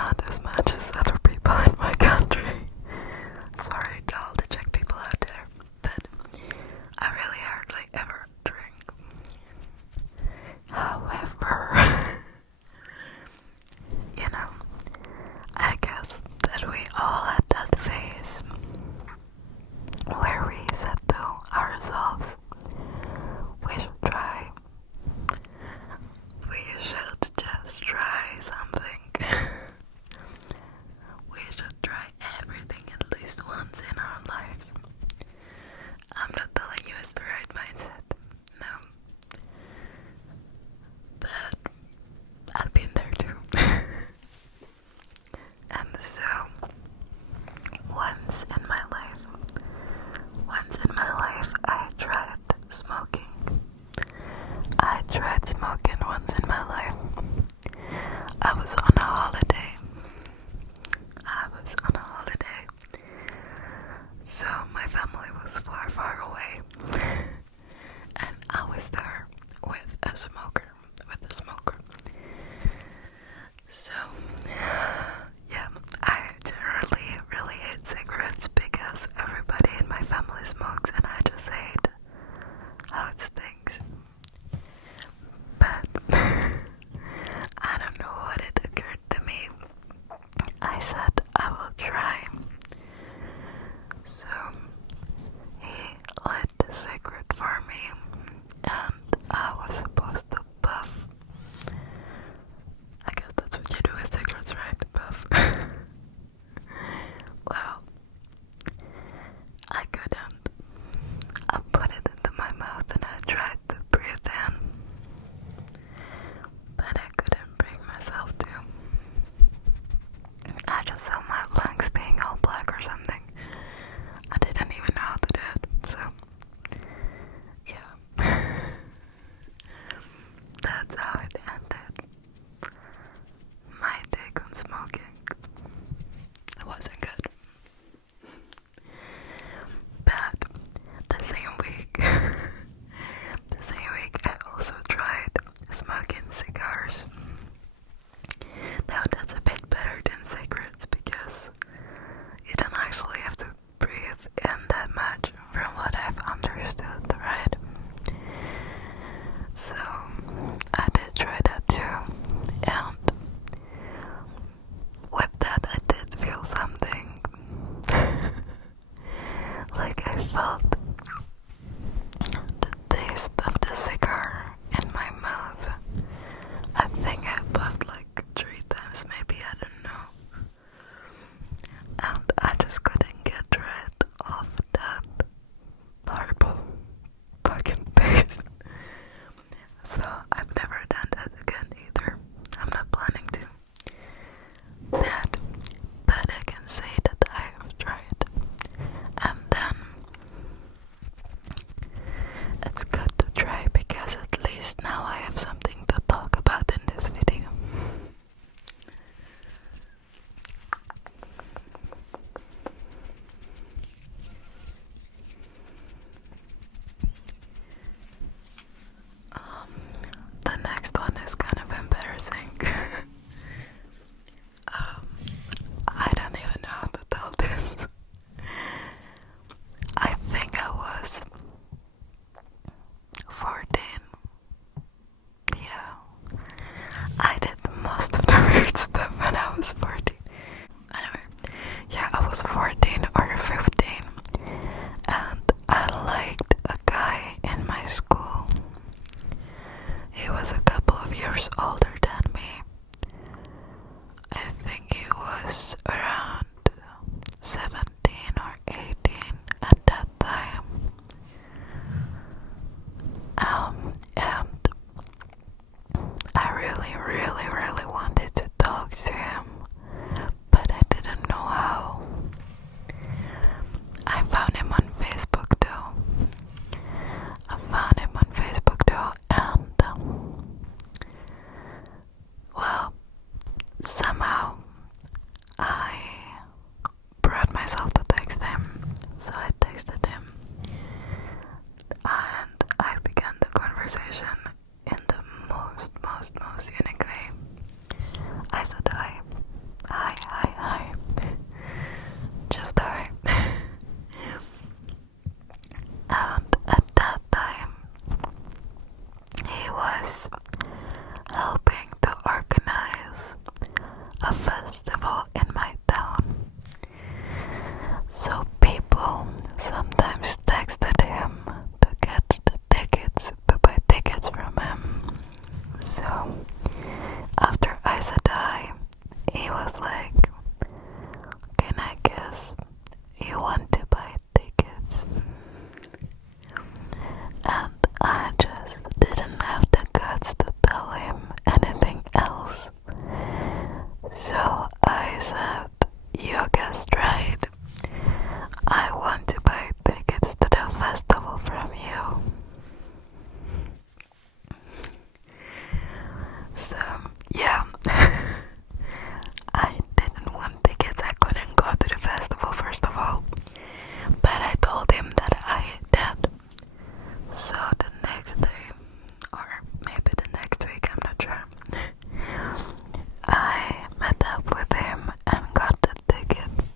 not as much as other people in my country. Sorry to all the Czech people out there, but I really hardly ever drink. However, you know, I guess that we all had that phase where we said to ourselves, we should try. We should just try something. We should try everything at least once in our lives. I'm not telling you it's the right mindset, no. But I've been there too. And so, once in my life, I tried smoking. I tried smoking once in my life. I was on a holiday. So my family was far away. And I was there with a smoker. So, yeah, I generally really hate cigarettes because everybody in my family smokes and I just hate how it stinks. But I don't know what it occurred to me. I said I will try. So he lit the cigarette for me and I was supposed to puff. I guess that's what you do with cigarettes, right? Puff. Well, I couldn't. I put it into my mouth and I tried to breathe in, but I couldn't bring myself to. I just saw my lungs being all black or something. I didn't even know how to do it, so yeah. That's how it ended. My take on smoking. It wasn't good. But the same week, I also tried smoking cigars. Now that's a bit better than cigarettes because you don't actually have to breathe in that much from what I've understood, right? So I did try that too, and with that I did feel something. Like I felt the taste of the cigar in my mouth. I think I puffed like 3 times, maybe, I don't know. And I just couldn't get rid of that horrible fucking taste. So I've never done that again either. I'm not planning to. But I can say that I have tried. And then it's good to try because at least now I have something to talk about in this video. The next one is kind of embarrassing. I don't even know how to tell this. I think I was 14. Yeah. I did most of the weird stuff when I was 14. Anyway, yeah, I was 14 or 15 and I liked a guy in my school. He was a couple of years older than me. I think he was around 17 or 18 at that time. And I really wanted to talk to him, but I didn't know how. I found him on Facebook though. And well, somehow I festival in my town. So people sometimes texted him to get the tickets, to buy tickets from him. So after I said hi, he was like, can I guess you want to buy tickets? And I just didn't have the guts to tell him anything else. So I said, you guessed right. I want to buy tickets to the festival from you. So, yeah. I didn't want tickets. I couldn't go to the festival, first of all. But I told him that I did. So the next day, or maybe the next week, I'm not sure, I met up with him and got the tickets.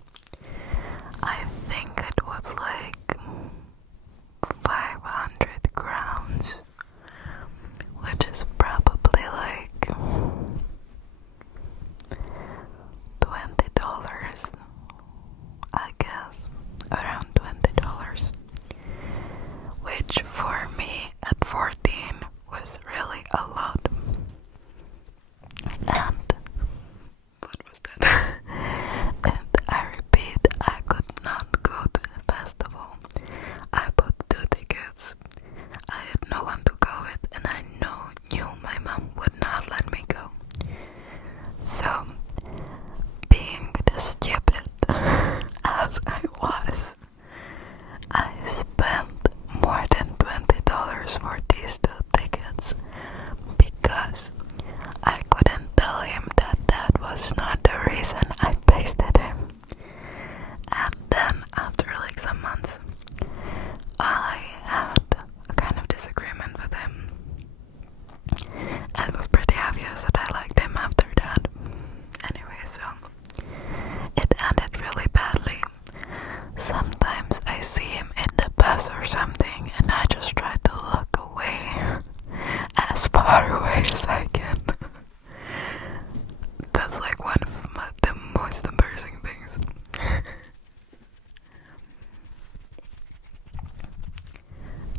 I think it was like 500 crowns, which is probably like $20, I guess, around $20, which for me at 14 was really a lot. And what was that? And I repeat, I could not go to the festival. I bought 2 tickets. I had no one to go with, and I knew my mom would not let me go. So, being the stupid as I was, I spent more than $20 for these 2 tickets because I couldn't tell him that that was not the reason I texted him. And then after like some months, I had a kind of disagreement with him. And it was pretty obvious that I liked him after that. Anyway, so it ended really badly. Sometimes I see him in the bus or something and I just try to look away, as far away as I can. That's like one of the most embarrassing things.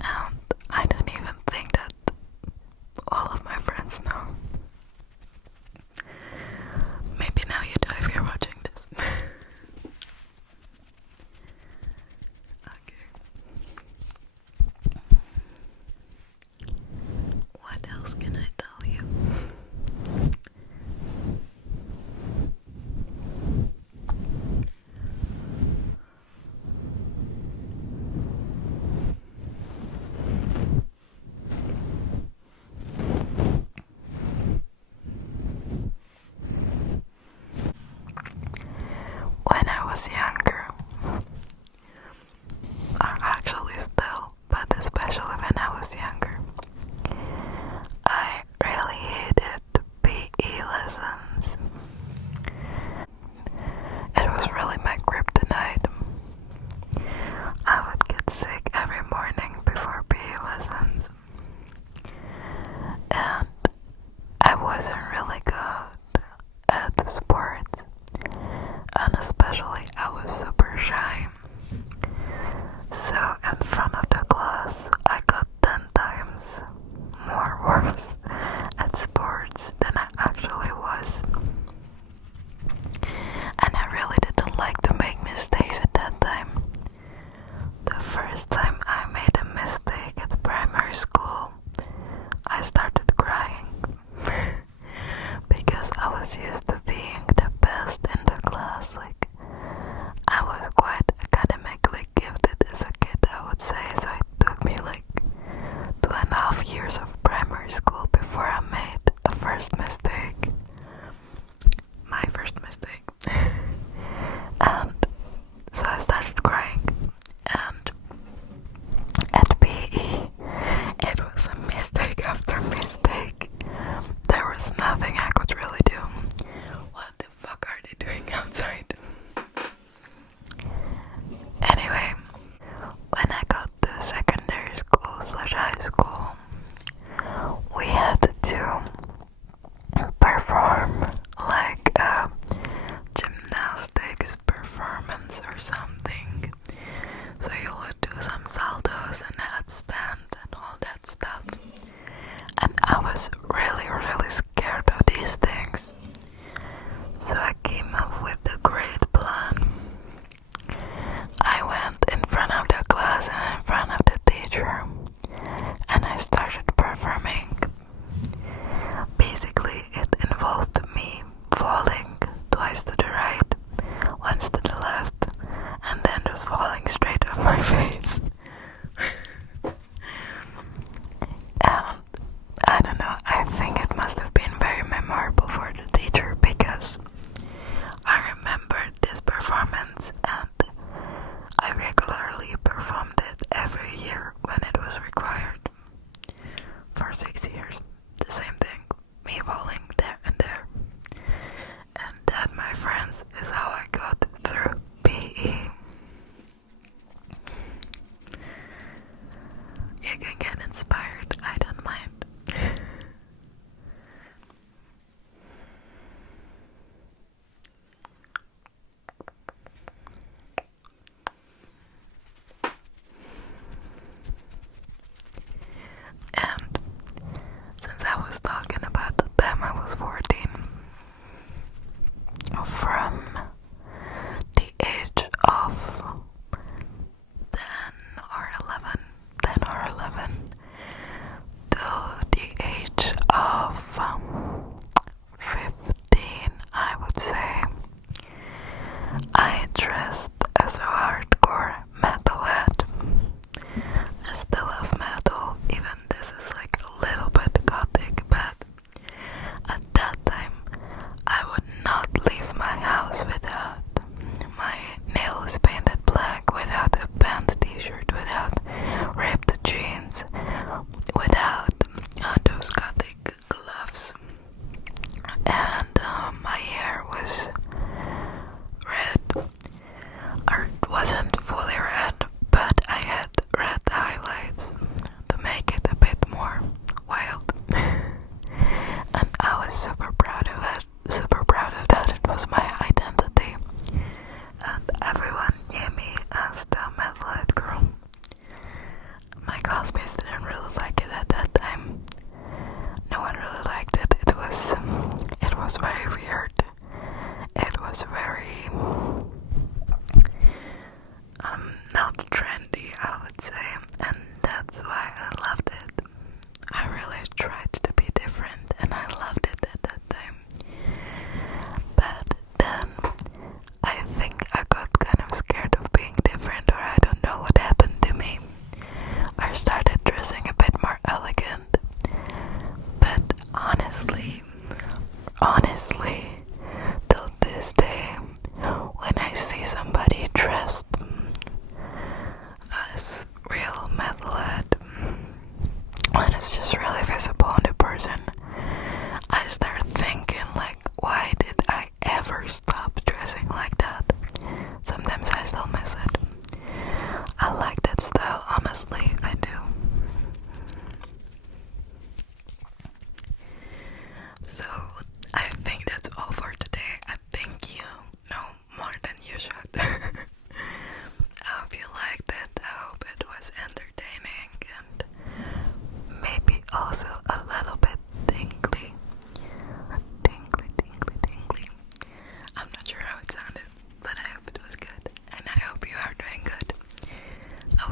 And I don't even think that all of my friends know. Maybe now you do if you're watching this. Okay. What else can I tell you? When I was younger, or actually still, but especially when I was younger, I really hated PE lessons. It was really my kryptonite. I would get sick every morning before PE lessons. And I wasn't really good at the sports. And especially I was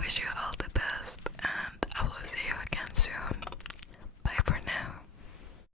wish you all the best, and I will see you again soon.